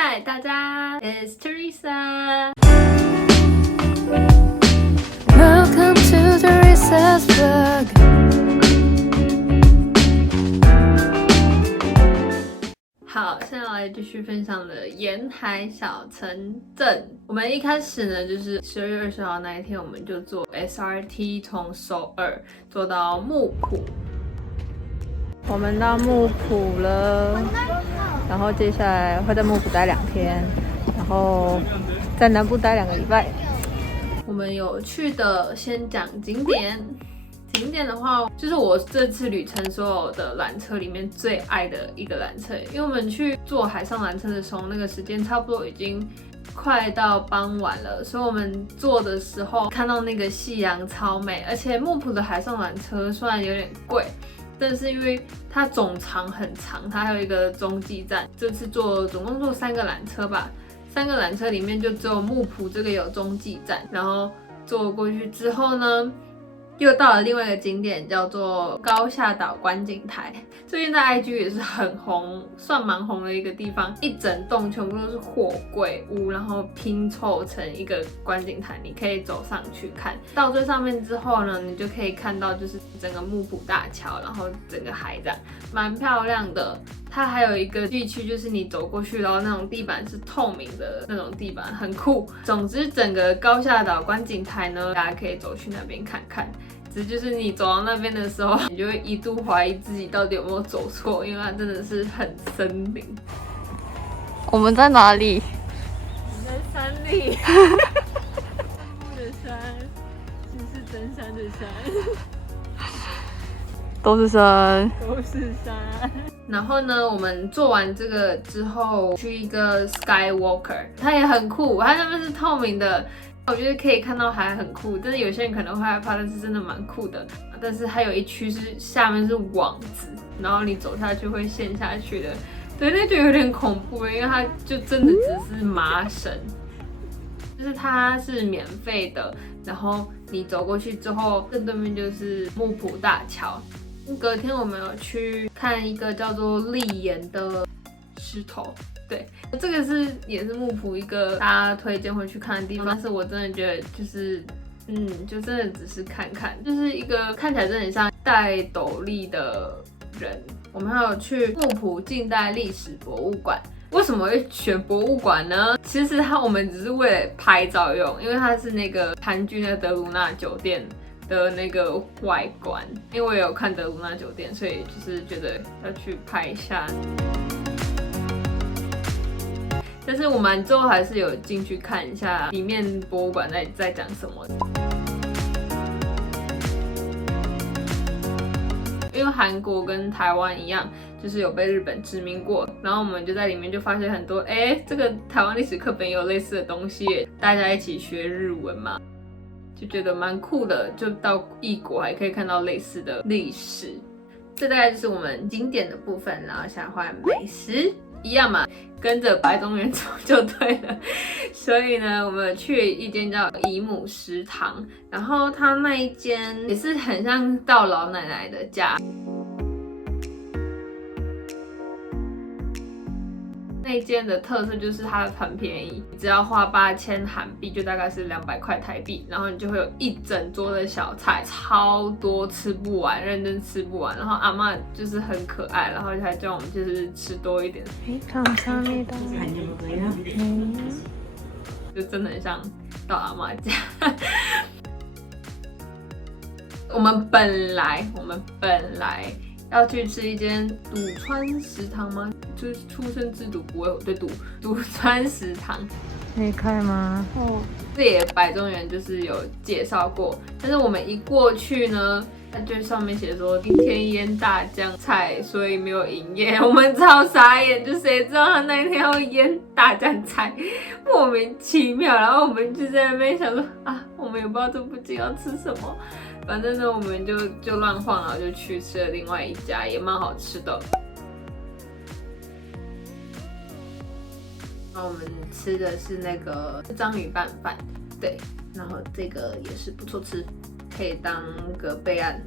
嗨，大家 ，It's Teresa。Welcome to Teresa's Vlog。好，现在来继续分享的沿海小城镇。我们一开始呢，就是12月20号那一天，我们就坐 SRT 从首尔坐到木浦。我们到木浦了，然后接下来会在木浦待2天，然后在南部待2个礼拜。我们有去的，先讲景点。景点的话，就是我这次旅程所有的缆车里面最爱的一个缆车，因为我们去坐海上缆车的时候，那个时间差不多已经快到傍晚了，所以我们坐的时候看到那个夕阳超美，而且木浦的海上缆车虽然有点贵，但是因为它总长很长，它还有一个中继站，这次总共坐3个缆车吧，3个缆车里面就只有木浦这个有中继站，然后坐过去之后呢，又到了另外一个景点，叫做高下岛观景台。最近在 IG 也是很红，算蛮红的一个地方，一整栋全部都是货柜屋，然后拼凑成一个观景台，你可以走上去看。到最上面之后呢，你就可以看到就是整个木浦大桥，然后整个海这样，蛮漂亮的。它还有一个地区，就是你走过去，然后那种地板是透明的那种地板，很酷。总之，整个高下岛观景台呢，大家可以走去那边看看。只是就是你走到那边的时候，你就会一度怀疑自己到底有没有走错，因为它真的是很森林。我们在哪里？我们在山里。的山，就是登山的山。都是山，都是山。然后呢，我们做完这个之后，去一个 Skywalker， 它也很酷，它那边是透明的，我觉得可以看到海很酷。但是有些人可能会害怕，但是真的蛮酷的。但是还有一区是下面是网子，然后你走下去会陷下去的。对，那就有点恐怖，因为它就真的只是麻绳，就是它是免费的，然后你走过去之后，正对面就是木浦大桥。隔天我们有去看一个叫做立岩的石头，对，这个也是木浦一个大家推荐会去看的地方，但是我真的觉得就是就真的只是看看，就是一个看起来真的很像戴斗笠的人。我们还有去木浦近代历史博物馆。为什么会选博物馆呢？其实我们只是为了拍照用，因为它是那个韩剧的德鲁纳酒店的那个外观，因为我也有看德鲁纳酒店，所以就是觉得要去拍一下。但是我们最后还是有进去看一下里面博物馆在讲什么。因为韩国跟台湾一样，就是有被日本殖民过，然后我们就在里面就发现很多，这个台湾历史课本也有类似的东西耶，大家一起学日文嘛，就觉得蛮酷的，就到异国还可以看到类似的历史。这大概就是我们景点的部分，然后现在换美食。一样嘛，跟着白中原走就对了。所以呢，我们有去一间叫姨母食堂，然后它那一间也是很像到老奶奶的家。那一间的特色就是它很便宜，只要花8000韩币，就大概是200块台币，然后你就会有一整桌的小菜，超多，吃不完，认真吃不完。然后阿嬷就是很可爱，然后还叫我们就是吃多一点。감사합니다。就真的很像到阿嬷家。我们本来要去吃一间笃川食堂吗？就是出生之笃不会对笃川食堂。可以看吗？这也白中原就是有介绍过，但是我们一过去呢，它就上面写说今天腌大酱菜，所以没有营业。我们超傻眼，就谁知道他那一天要腌大酱菜，莫名其妙。然后我们就在那边想说我们也不知道这附近要吃什么，反正呢我们就乱晃，然后就去吃了另外一家，也蛮好吃的。然后我们吃的是那个章鱼拌饭，对，然后这个也是不错吃，可以当个备案。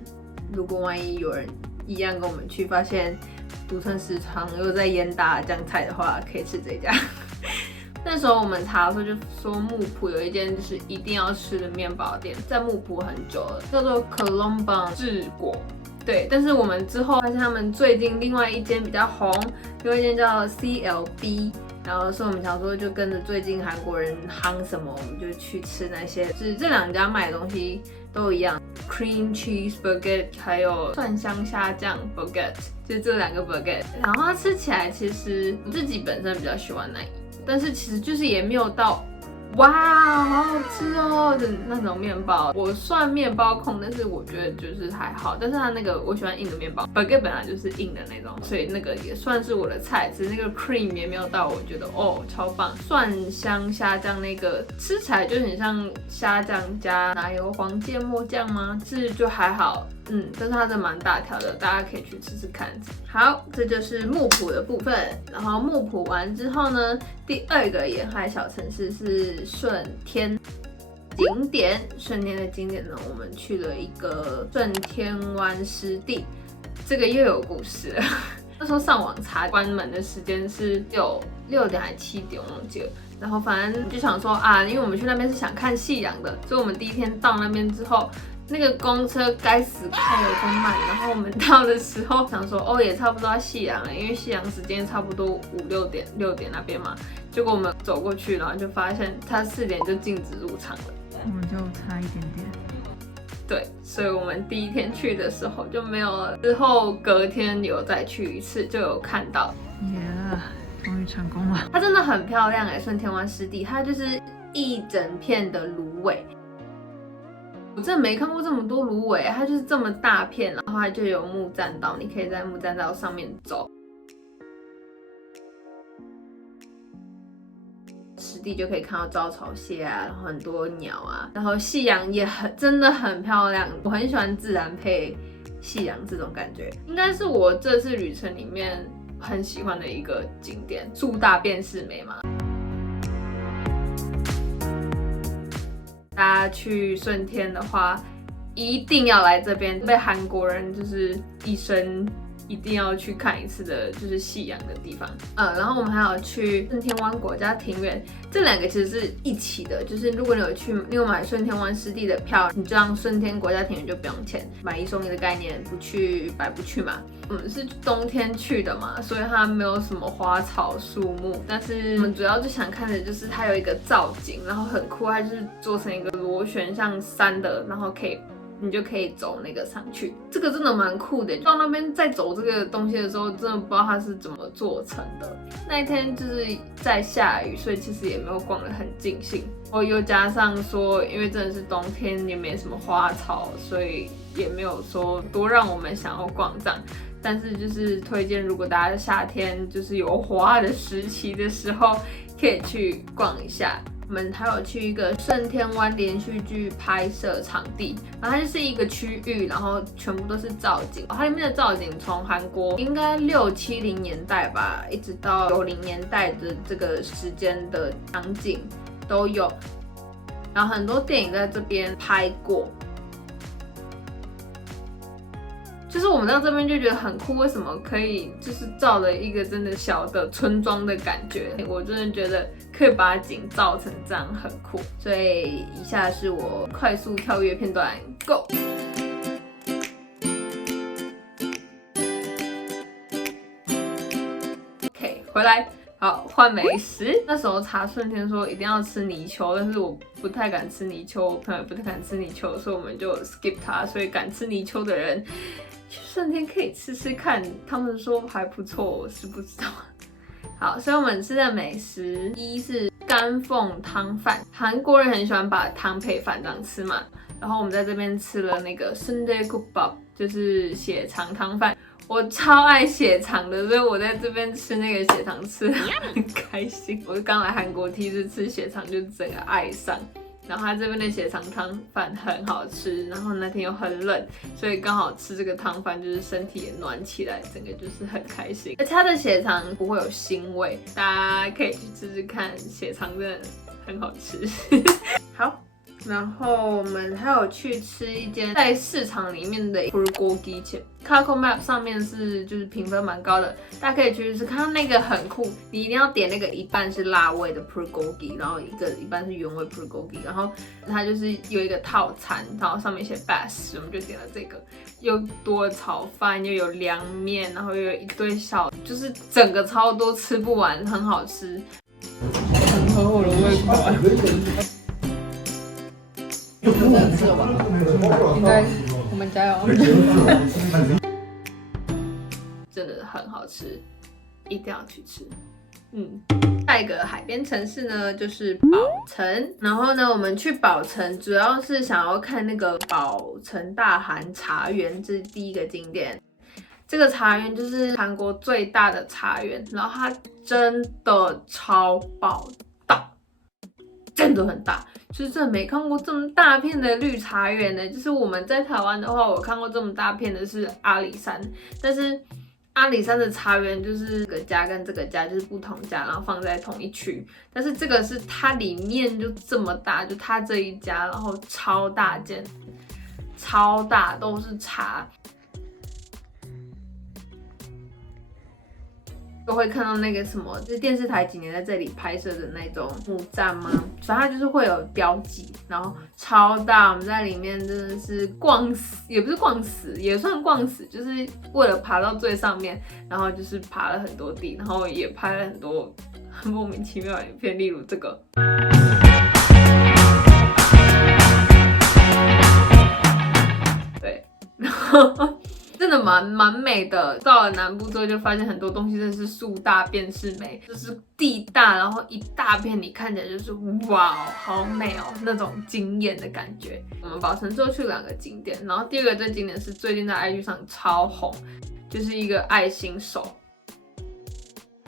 如果万一有人一样跟我们去，发现读成时常又在腌大酱菜的话，可以吃这家。那时候我们查的时候就说木浦有一间就是一定要吃的面包店，在木浦很久了，叫做 Colombon 治果。对，但是我们之后发现他们最近另外一间比较红，另外一间叫 CLB。然后所以我们想说，就跟着最近韩国人夯什么，我们就去吃那些。就是这两家卖的东西都一样 ，cream cheese baguette， 还有蒜香虾酱 baguette， 就是这两个 baguette。然后它吃起来其实我自己本身比较喜欢那一，但是其实就是也没有到哇好好吃哦的那种面包。我算面包控，但是我觉得就是还好。但是它那个我喜欢硬的面包 ，baguette 本来就是硬的那种，所以那个也算是我的菜。只是那个 cream 也没有到我觉得哦超棒。蒜香虾酱那个吃起来就很像虾酱加奶油黄芥末酱吗？是就还好。但是它真的蛮大条的，大家可以去吃吃看。好，这就是木浦的部分。然后木浦完之后呢，第二个沿海小城市是顺天景点。顺天的景点呢，我们去了一个顺天湾湿地，这个又有故事了。那时候上网查关门的时间是6点还7点，我忘记了。然后反正就想说啊，因为我们去那边是想看夕阳的，所以我们第一天到那边之后。那个公车该死开有多慢，然后我们到的时候想说哦也差不多要夕阳了，因为夕阳时间差不多6点那边嘛。结果我们走过去，然后就发现它4点就禁止入场了，我们就差一点点。对，所以我们第一天去的时候就没有了，之后隔天有再去一次就有看到。终于成功了！它真的很漂亮顺天湾湿地，它就是一整片的芦苇。我真的没看过这么多芦苇，它就是这么大片，然后它就有木栈道，你可以在木栈道上面走。湿地就可以看到招潮蟹啊，然后很多鸟啊，然后夕阳也真的很漂亮。我很喜欢自然配夕阳这种感觉，应该是我这次旅程里面很喜欢的一个景点。树大便是美嘛。大家去顺天的话，一定要来这边，被韩国人就是一生一定要去看一次的，就是夕阳的地方。然后我们还有去顺天湾国家庭园，这两个其实是一起的。就是如果你有买顺天湾湿地的票，你这样顺天国家庭园就不用钱，买一送一的概念，不去白不去嘛。我们是冬天去的嘛，所以它没有什么花草树木，但是我们主要就想看的就是它有一个造景，然后很酷，它就是做成一个螺旋像山的，然后你就可以走那个上去，这个真的蛮酷的。到那边在走这个东西的时候，真的不知道它是怎么做成的。那一天就是在下雨，所以其实也没有逛得很尽兴。又加上说，因为真的是冬天，也没什么花草，所以也没有说多让我们想要逛这样。但是就是推荐，如果大家夏天就是有花的时期的时候，可以去逛一下。我们还有去一个顺天湾连续剧拍摄场地，然后它就是一个区域，然后全部都是造景。它里面的造景从韩国应该60、70年代吧，一直到90年代的这个时间的场景都有，然后很多电影在这边拍过。就是我们到这边就觉得很酷，为什么可以就是造了一个真的小的村庄的感觉？我真的觉得可以把景造成这样很酷。所以以下是我快速跳跃片段 ，Go。OK， 回来。好，换美食。那时候查顺天说一定要吃泥鳅，但是我不太敢吃泥鳅，我朋友不太敢吃泥鳅，所以我们就 skip 它。所以敢吃泥鳅的人，去顺天可以吃吃看，他们说还不错，我是不知道。好，所以我们吃的美食一是干凤汤饭，韩国人很喜欢把汤配饭这样吃嘛。然后我们在这边吃了那个순대국밥，就是血肠汤饭。我超爱血肠的，所以我在这边吃那个血肠吃得很开心。我是刚来韩国第一次吃血肠，就整个爱上。然后它这边的血肠汤饭很好吃，然后那天又很冷，所以刚好吃这个汤饭，就是身体也暖起来，整个就是很开心。而且它的血肠不会有腥味，大家可以去吃吃看，血肠真的很好吃。好。然后我们还有去吃一间在市场里面的 bulgogi，Kakao Map 上面是就是评分蛮高的，大家可以去吃看，它那个很酷，你一定要点那个一半是辣味的 bulgogi， 然后一半是原味 bulgogi， 然后它就是有一个套餐，然后上面写 best， 我们就点了这个，又多炒饭，又有凉面，然后又有一堆小，就是整个超多吃不完，很好吃，很合我的胃口。有真的吃了吧？应该，我们加油！真的很好吃，一定要去吃。下一个海边城市呢，就是宝城。然后呢，我们去宝城主要是想要看那个宝城大韩茶园，这是第一个景点。这个茶园就是韩国最大的茶园，然后它真的超爆大，真的很大。就是真的没看过这么大片的绿茶园呢。就是我们在台湾的话，我看过这么大片的是阿里山，但是阿里山的茶园就是这个家跟这个家就是不同家，然后放在同一区。但是这个是它里面就这么大，就它这一家，然后超大间，超大都是茶。都会看到那个什么，就是电视台几年在这里拍摄的那种木栈吗？反正它就是会有标记，然后超大，我们在里面真的是逛死，也不是逛死，也算逛死，就是为了爬到最上面，然后就是爬了很多地，然后也拍了很多很莫名其妙的影片，例如这个。对，然后。真的蛮美的，到了南部之后就发现很多东西真的是树大便是美，就是地大，然后一大片你看起来就是哇，好美哦，那种惊艳的感觉。我们宝城之后去2个景点，然后第2个这景点是最近在 IG 上超红，就是一个爱心手，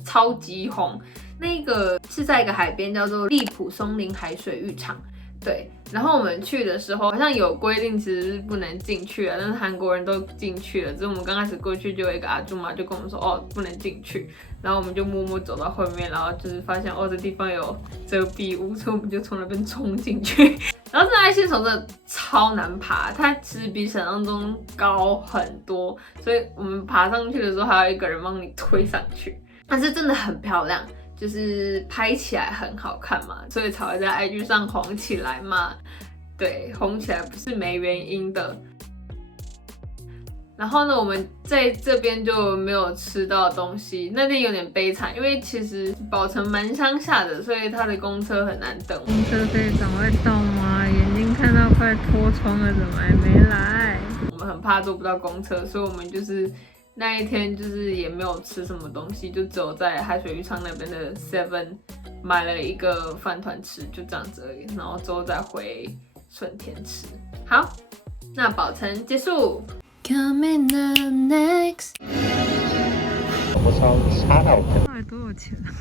超级红。那个是在一个海边叫做利浦松林海水浴场。对，然后我们去的时候好像有规定，其实是不能进去的，但是韩国人都进去了。只是我们刚开始过去，就有一个阿朱玛就跟我们说，哦，不能进去。然后我们就默默走到后面，然后就是发现哦，这地方有遮蔽物，所以我们就从那边冲进去。然后这爱心手真的超难爬，它其实比想象中高很多，所以我们爬上去的时候还有一个人帮你推上去。但是真的很漂亮。就是拍起来很好看嘛，所以才会在 IG 上红起来嘛。对，红起来不是没原因的。然后呢，我们在这边就没有吃到东西，那天有点悲惨，因为其实宝城蛮乡下的，所以它的公车很难等。公车可以赶快到吗？眼睛看到快脱窗了，怎么还没来？我们很怕坐不到公车，所以我们就是那一天就是也没有吃什么东西，就只有在海水浴场那边的 Seven 买了一个饭团吃，就这样子而已。然后之后再回顺天吃。好，那宝城结束。Coming up next。到底多少钱啊？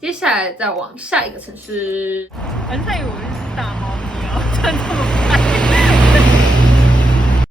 接下来再往下一个城市。反正以为我是大猫咪哦，转这么快。